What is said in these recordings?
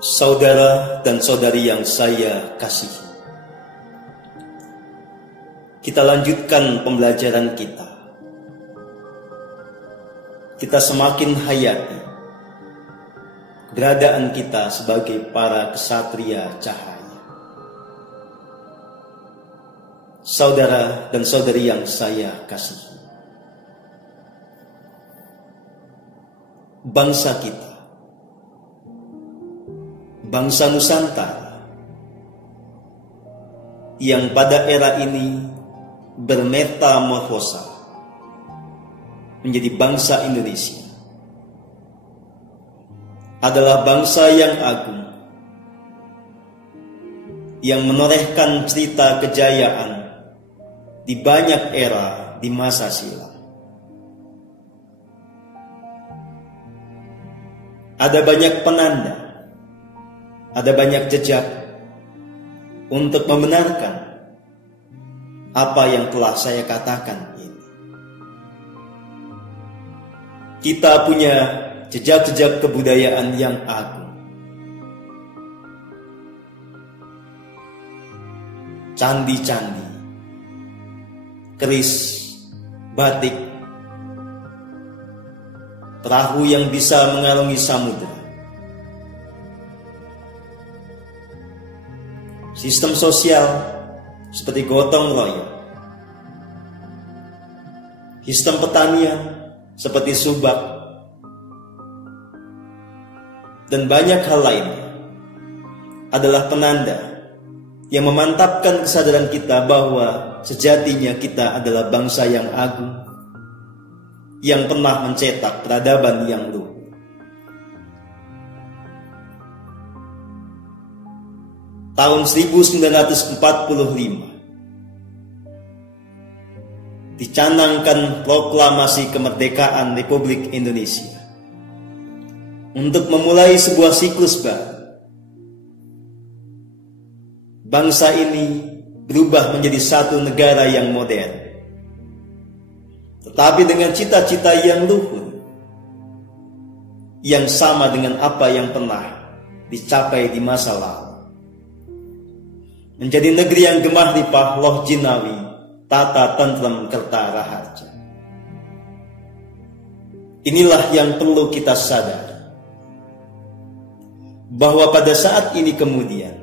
Saudara dan saudari yang saya kasihi, kita lanjutkan pembelajaran kita. Kita semakin hayati keberadaan kita sebagai para kesatria cahaya. Saudara dan saudari yang saya kasihi, bangsa kita, bangsa Nusantara yang pada era ini bermetamorfosa menjadi bangsa Indonesia adalah bangsa yang agung, yang menorehkan cerita kejayaan di banyak era di masa silam. Ada banyak penanda, ada banyak jejak untuk membenarkan apa yang telah saya katakan ini. Kita punya jejak-jejak kebudayaan yang agung. Candi-candi, keris, batik, perahu yang bisa mengarungi samudera, sistem sosial seperti gotong royong, sistem pertanian seperti subak, dan banyak hal lainnya adalah penanda yang memantapkan kesadaran kita bahwa sejatinya kita adalah bangsa yang agung, yang pernah mencetak peradaban yang luhur. Tahun 1945 dicanangkan proklamasi kemerdekaan Republik Indonesia untuk memulai sebuah siklus baru. Bangsa ini berubah menjadi satu negara yang modern, tetapi dengan cita-cita yang luhur, yang sama dengan apa yang pernah dicapai di masa lalu. Menjadi negeri yang gemah lipah loh jinawi, tata tentrem kerta raharja. Inilah yang perlu kita sadari, bahwa pada saat ini kemudian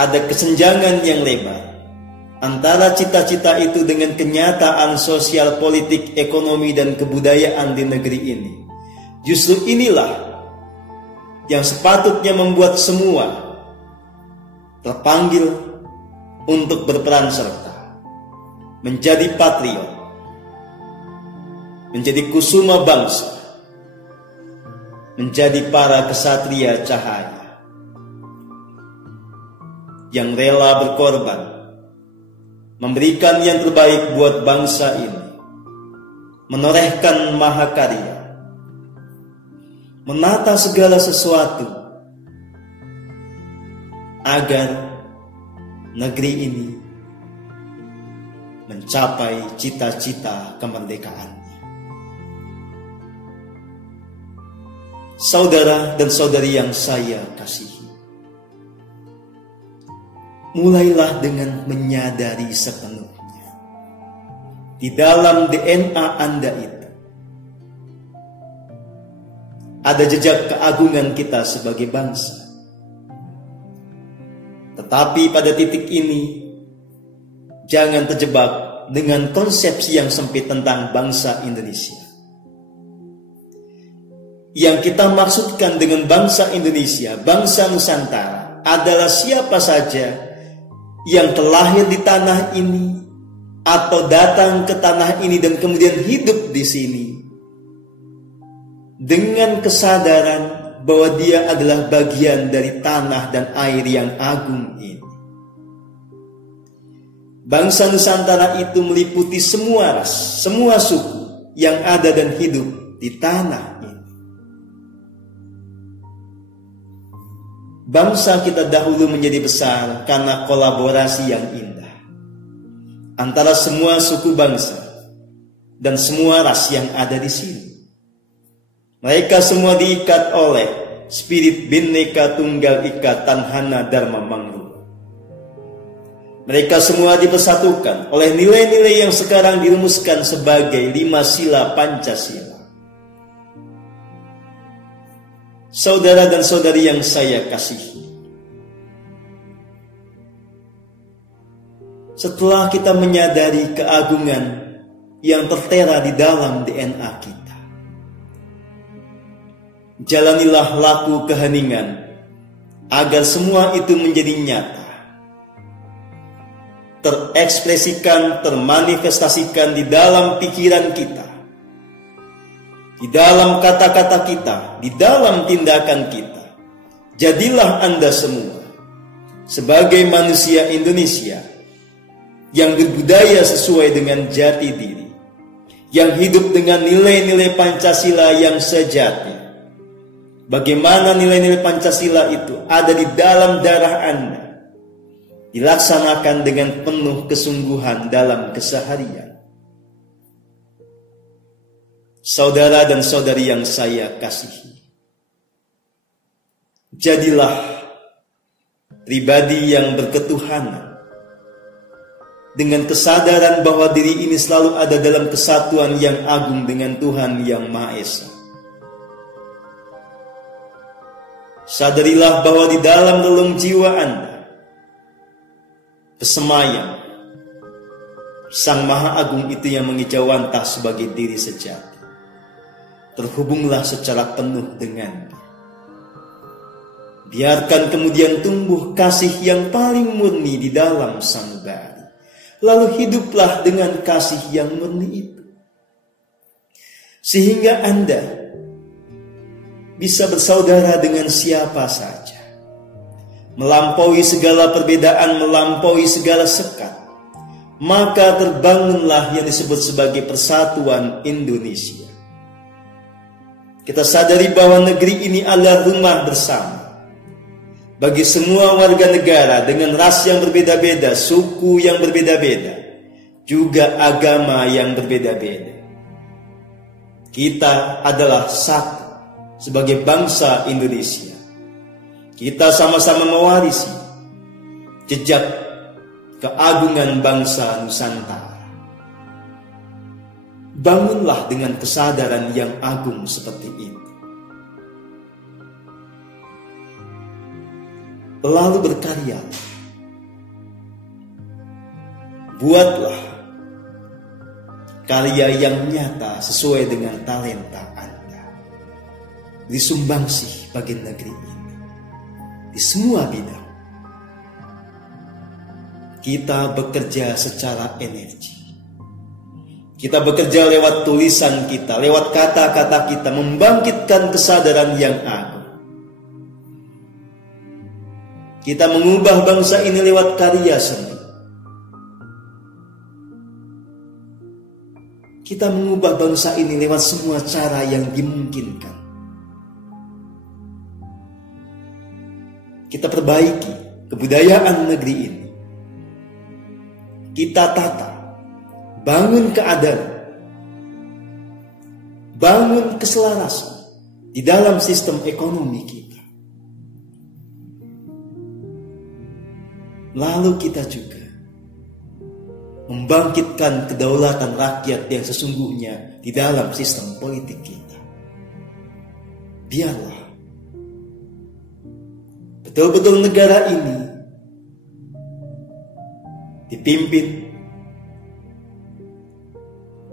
ada kesenjangan yang lebar antara cita-cita itu dengan kenyataan sosial, politik, ekonomi, dan kebudayaan di negeri ini. Justru inilah yang sepatutnya membuat semua terpanggil untuk berperan serta, menjadi patriot, menjadi kusuma bangsa, menjadi para kesatria cahaya yang rela berkorban, memberikan yang terbaik buat bangsa ini, menorehkan mahakarya, menata segala sesuatu agar negeri ini mencapai cita-cita kemerdekaannya. Saudara dan saudari yang saya kasihi, mulailah dengan menyadari sepenuhnya di dalam DNA Anda itu ada jejak keagungan kita sebagai bangsa. Tetapi pada titik ini, jangan terjebak dengan konsepsi yang sempit tentang bangsa Indonesia. Yang kita maksudkan dengan bangsa Indonesia, bangsa Nusantara, adalah siapa saja yang terlahir di tanah ini atau datang ke tanah ini dan kemudian hidup di sini dengan kesadaran bahwa dia adalah bagian dari tanah dan air yang agung ini. Bangsa Nusantara itu meliputi semua ras, semua suku yang ada dan hidup di tanah ini. Bangsa kita dahulu menjadi besar karena kolaborasi yang indah antara semua suku bangsa dan semua ras yang ada di sini. Mereka semua diikat oleh Spirit Bhinneka Tunggal Ika Tanhana Dharma Mangru. Mereka semua dipersatukan oleh nilai-nilai yang sekarang dirumuskan sebagai 5 sila Pancasila. Saudara dan saudari yang saya kasihi, setelah kita menyadari keagungan yang tertera di dalam DNA kita, jalanilah laku keheningan agar semua itu menjadi nyata, terekspresikan, termanifestasikan di dalam pikiran kita, di dalam kata-kata kita, di dalam tindakan kita. Jadilah Anda semua sebagai manusia Indonesia yang berbudaya sesuai dengan jati diri, yang hidup dengan nilai-nilai Pancasila yang sejati. Bagaimana nilai-nilai Pancasila itu ada di dalam darah Anda, dilaksanakan dengan penuh kesungguhan dalam keseharian. Saudara dan saudari yang saya kasihi, jadilah pribadi yang berketuhanan dengan kesadaran bahwa diri ini selalu ada dalam kesatuan yang agung dengan Tuhan yang Maha Esa. Sadarilah bahwa di dalam relung jiwa Anda bersemayam Sang Maha Agung itu yang mengejawantah sebagai diri sejati. Terhubunglah secara penuh dengannya. Biarkan kemudian tumbuh kasih yang paling murni di dalam sanubari. Lalu hiduplah dengan kasih yang murni itu, sehingga Anda bisa bersaudara dengan siapa saja, melampaui segala perbedaan, melampaui segala sekat. Maka terbangunlah yang disebut sebagai Persatuan Indonesia. Kita sadari bahwa negeri ini adalah rumah bersama bagi semua warga negara dengan ras yang berbeda-beda, suku yang berbeda-beda, juga agama yang berbeda-beda. Kita adalah satu sebagai bangsa Indonesia. Kita sama-sama mewarisi jejak keagungan bangsa Nusantara. Bangunlah dengan kesadaran yang agung seperti itu. Lalu berkarya. Buatlah karya yang nyata sesuai dengan talenta Anda. Disumbangsi bagi negeri ini di semua bidang. Kita bekerja secara energi. Kita bekerja lewat tulisan kita, lewat kata-kata kita, membangkitkan kesadaran yang agung. Kita mengubah bangsa ini lewat karya seni. Kita mengubah bangsa ini lewat semua cara yang dimungkinkan. Kita perbaiki kebudayaan negeri ini. Kita tata, bangun keadilan, bangun keselarasan di dalam sistem ekonomi kita. Lalu kita juga membangkitkan kedaulatan rakyat yang sesungguhnya di dalam sistem politik kita. Biarlah betul-betul negara ini dipimpin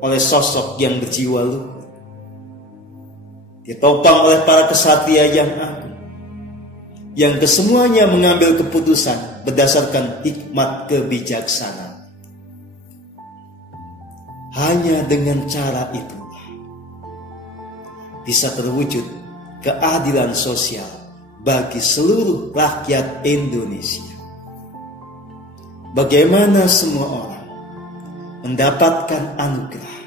oleh sosok yang berjiwa luhur, ditopang oleh para kesatria yang agung, yang kesemuanya mengambil keputusan berdasarkan hikmat kebijaksanaan. Hanya dengan cara itulah bisa terwujud keadilan sosial bagi seluruh rakyat Indonesia. Bagaimana semua orang mendapatkan anugerah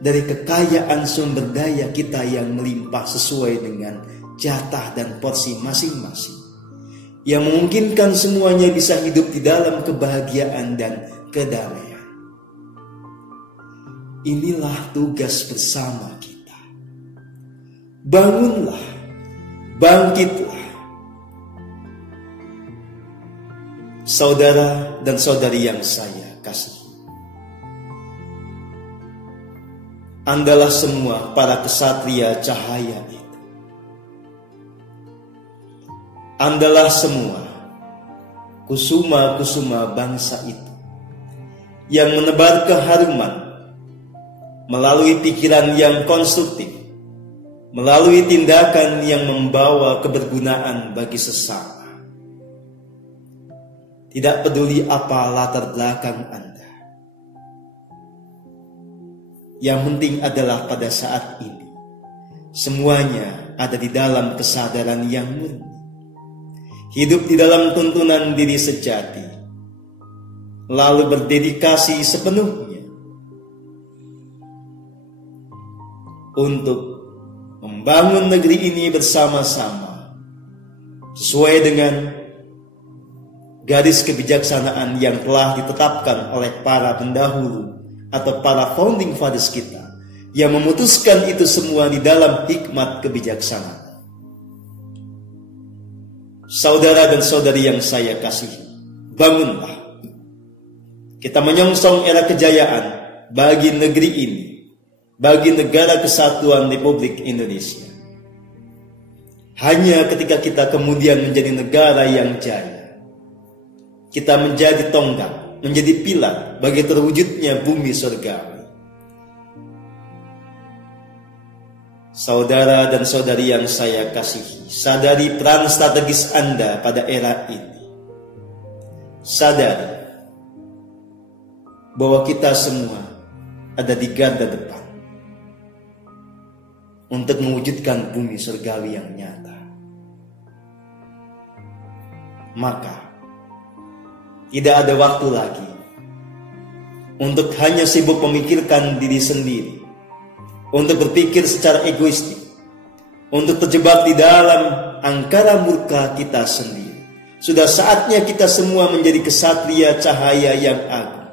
dari kekayaan sumber daya kita yang melimpah sesuai dengan jatah dan porsi masing-masing, yang memungkinkan semuanya bisa hidup di dalam kebahagiaan dan kedamaian. Inilah tugas bersama kita. Bangunlah Bangkitlah, saudara dan saudari yang saya kasih. Andalah semua para kesatria cahaya itu. Andalah semua kusuma-kusuma bangsa itu yang menebar keharuman melalui pikiran yang konstruktif, melalui tindakan yang membawa kebergunaan bagi sesama. Tidak peduli apa latar belakang Anda. Yang penting adalah pada saat ini semuanya ada di dalam kesadaran yang murni. Hidup di dalam tuntunan diri sejati, lalu berdedikasi sepenuhnya untuk membangun negeri ini bersama-sama sesuai dengan garis kebijaksanaan yang telah ditetapkan oleh para pendahulu atau para founding fathers kita yang memutuskan itu semua di dalam hikmat kebijaksanaan. Saudara dan saudari yang saya kasihi, bangunlah. Kita menyongsong era kejayaan bagi negeri ini, bagi negara kesatuan Republik Indonesia. Hanya ketika kita kemudian menjadi negara yang jaya, kita menjadi tonggak, menjadi pilar bagi terwujudnya bumi surgawi. Saudara dan saudari yang saya kasihi, sadari peran strategis Anda pada era ini. Sadari bahwa kita semua ada di garda depan untuk mewujudkan bumi surgawi yang nyata. Maka tidak ada waktu lagi untuk hanya sibuk memikirkan diri sendiri, untuk berpikir secara egoistik, untuk terjebak di dalam angkara murka kita sendiri. Sudah saatnya kita semua menjadi kesatria cahaya yang agung,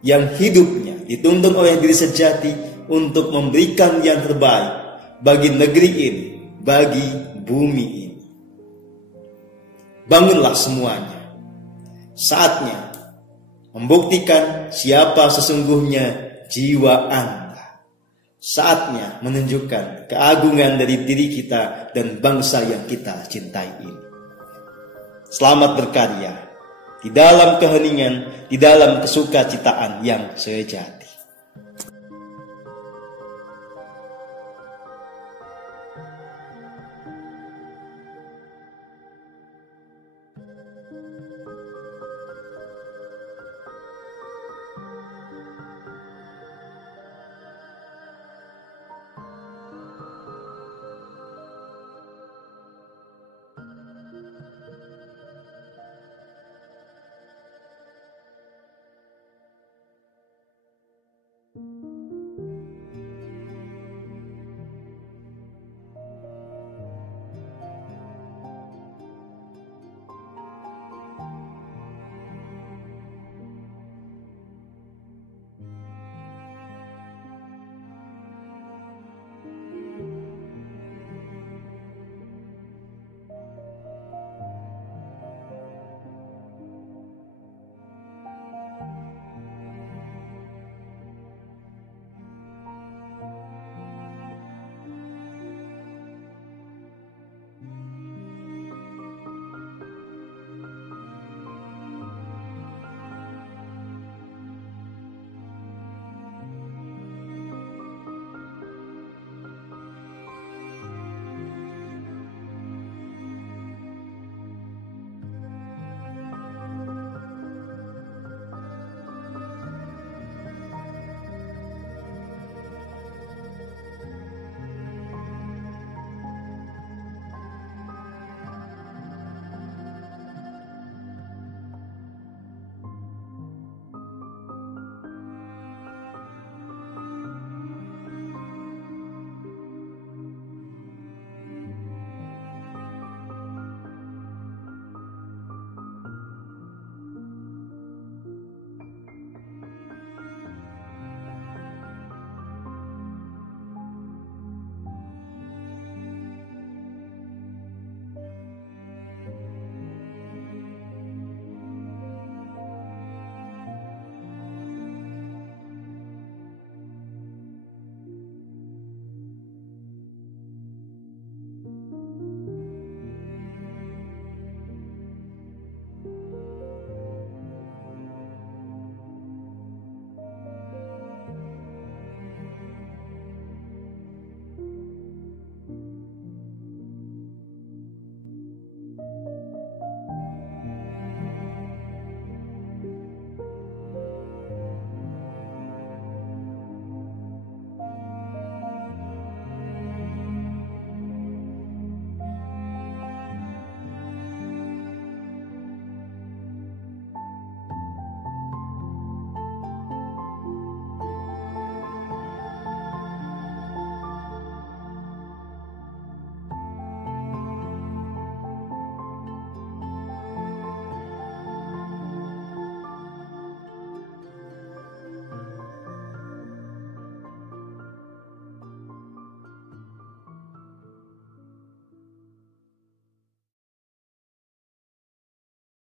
yang hidupnya dituntun oleh diri sejati untuk memberikan yang terbaik bagi negeri ini, bagi bumi ini. Bangunlah semuanya. Saatnya membuktikan siapa sesungguhnya jiwa Anda. Saatnya menunjukkan keagungan dari diri kita dan bangsa yang kita cintai ini. Selamat berkarya di dalam keheningan, di dalam kesukacitaan yang sejati.